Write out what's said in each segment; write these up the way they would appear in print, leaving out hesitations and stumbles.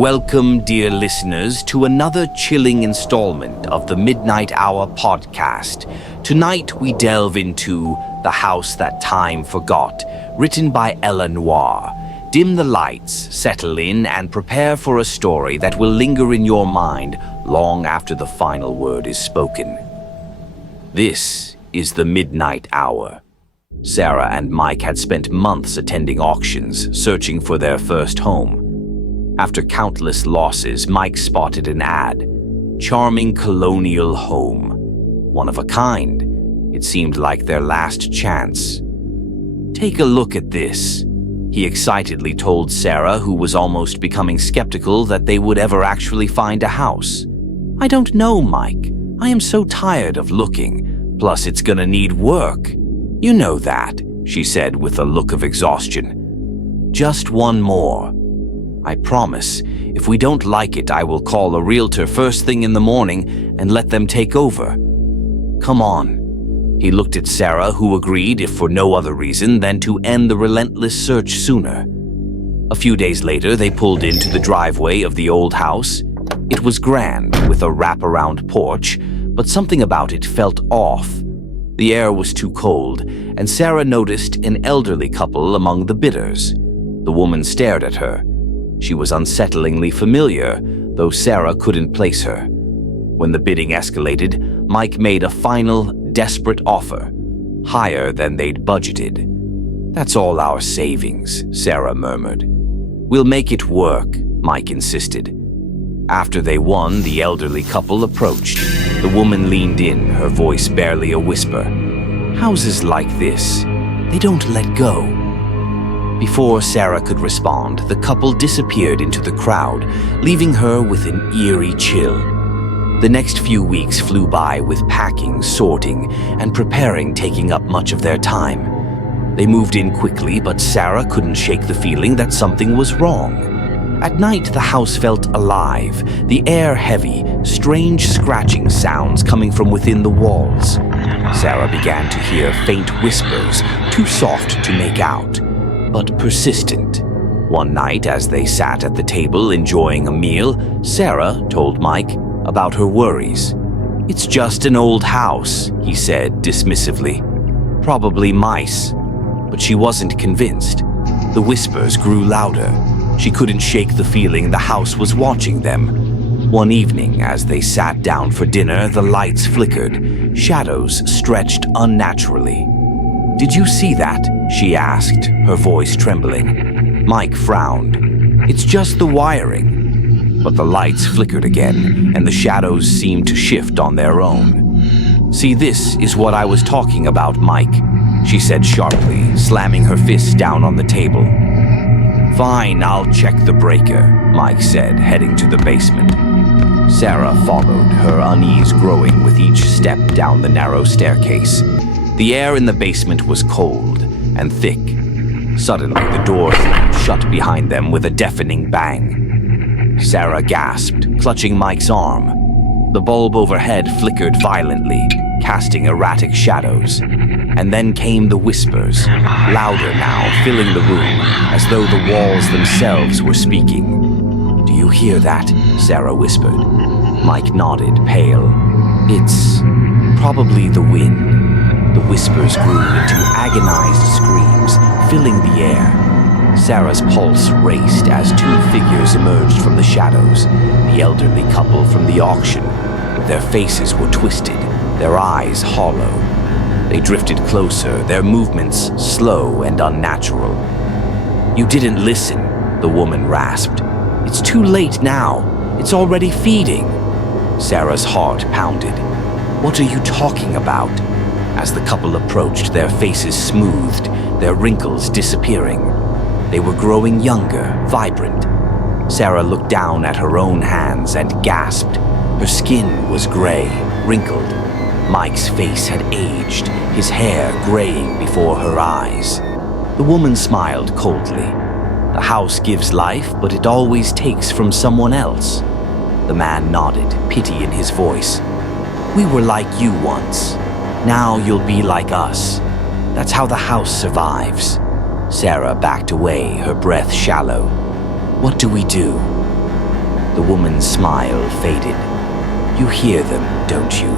Welcome, dear listeners, to another chilling installment of the Midnight Hour podcast. Tonight we delve into The House That Time Forgot, written by Ella Noire. Dim the lights, settle in, and prepare for a story that will linger in your mind long after the final word is spoken. This is the Midnight Hour. Sarah and Mike had spent months attending auctions, searching for their first home. After countless losses, Mike spotted an ad. Charming colonial home. One of a kind. It seemed like their last chance. Take a look at this, he excitedly told Sarah, who was almost becoming skeptical that they would ever actually find a house. I don't know, Mike. I am so tired of looking. Plus, it's gonna need work. You know that, she said with a look of exhaustion. Just one more. I promise, if we don't like it, I will call a realtor first thing in the morning and let them take over. Come on. He looked at Sarah, who agreed, if for no other reason than to end the relentless search sooner. A few days later, they pulled into the driveway of the old house. It was grand, with a wraparound porch, but something about it felt off. The air was too cold, and Sarah noticed an elderly couple among the bidders. The woman stared at her. She was unsettlingly familiar, though Sarah couldn't place her. When the bidding escalated, Mike made a final, desperate offer, higher than they'd budgeted. That's all our savings, Sarah murmured. We'll make it work, Mike insisted. After they won, the elderly couple approached. The woman leaned in, her voice barely a whisper. Houses like this, they don't let go. Before Sarah could respond, the couple disappeared into the crowd, leaving her with an eerie chill. The next few weeks flew by with packing, sorting, and preparing taking up much of their time. They moved in quickly, but Sarah couldn't shake the feeling that something was wrong. At night, the house felt alive, the air heavy, strange scratching sounds coming from within the walls. Sarah began to hear faint whispers, too soft to make out, but persistent. One night, as they sat at the table enjoying a meal, Sarah told Mike about her worries. It's just an old house, he said dismissively. Probably mice. But she wasn't convinced. The whispers grew louder. She couldn't shake the feeling the house was watching them. One evening, as they sat down for dinner, the lights flickered. Shadows stretched unnaturally. Did you see that? She asked, her voice trembling. Mike frowned. It's just the wiring. But the lights flickered again, and the shadows seemed to shift on their own. See, this is what I was talking about, Mike, she said sharply, slamming her fist down on the table. Fine, I'll check the breaker, Mike said, heading to the basement. Sarah followed, her unease growing with each step down the narrow staircase. The air in the basement was cold and thick. Suddenly, the door shut behind them with a deafening bang. Sarah gasped, clutching Mike's arm. The bulb overhead flickered violently, casting erratic shadows. And then came the whispers, louder now, filling the room, as though the walls themselves were speaking. Do you hear that? Sarah whispered. Mike nodded, pale. It's probably the wind. The whispers grew into agonized screams, filling the air. Sarah's pulse raced as two figures emerged from the shadows, the elderly couple from the auction. Their faces were twisted, their eyes hollow. They drifted closer, their movements slow and unnatural. You didn't listen, the woman rasped. It's too late now. It's already feeding. Sarah's heart pounded. What are you talking about? As the couple approached, their faces smoothed, their wrinkles disappearing. They were growing younger, vibrant. Sarah looked down at her own hands and gasped. Her skin was gray, wrinkled. Mike's face had aged, his hair graying before her eyes. The woman smiled coldly. The house gives life, but it always takes from someone else. The man nodded, pity in his voice. We were like you once. Now you'll be like us. That's how the house survives. Sarah backed away, her breath shallow. What do we do? The woman's smile faded. You hear them, don't you?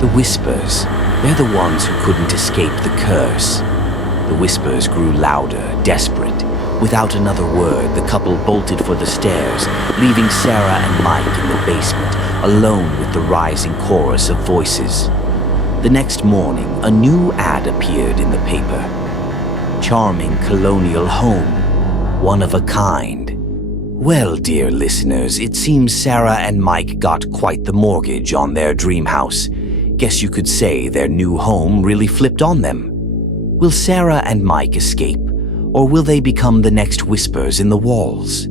The whispers. They're the ones who couldn't escape the curse. The whispers grew louder, desperate. Without another word, the couple bolted for the stairs, leaving Sarah and Mike in the basement, alone with the rising chorus of voices. The next morning, a new ad appeared in the paper. Charming colonial home, one of a kind. Well, dear listeners, it seems Sarah and Mike got quite the mortgage on their dream house. Guess you could say their new home really flipped on them. Will Sarah and Mike escape, or will they become the next whispers in the walls?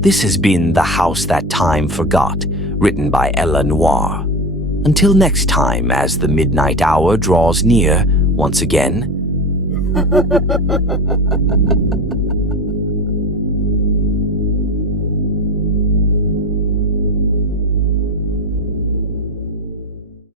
This has been The House That Time Forgot, written by Ella Noire. Until next time, as the midnight hour draws near once again.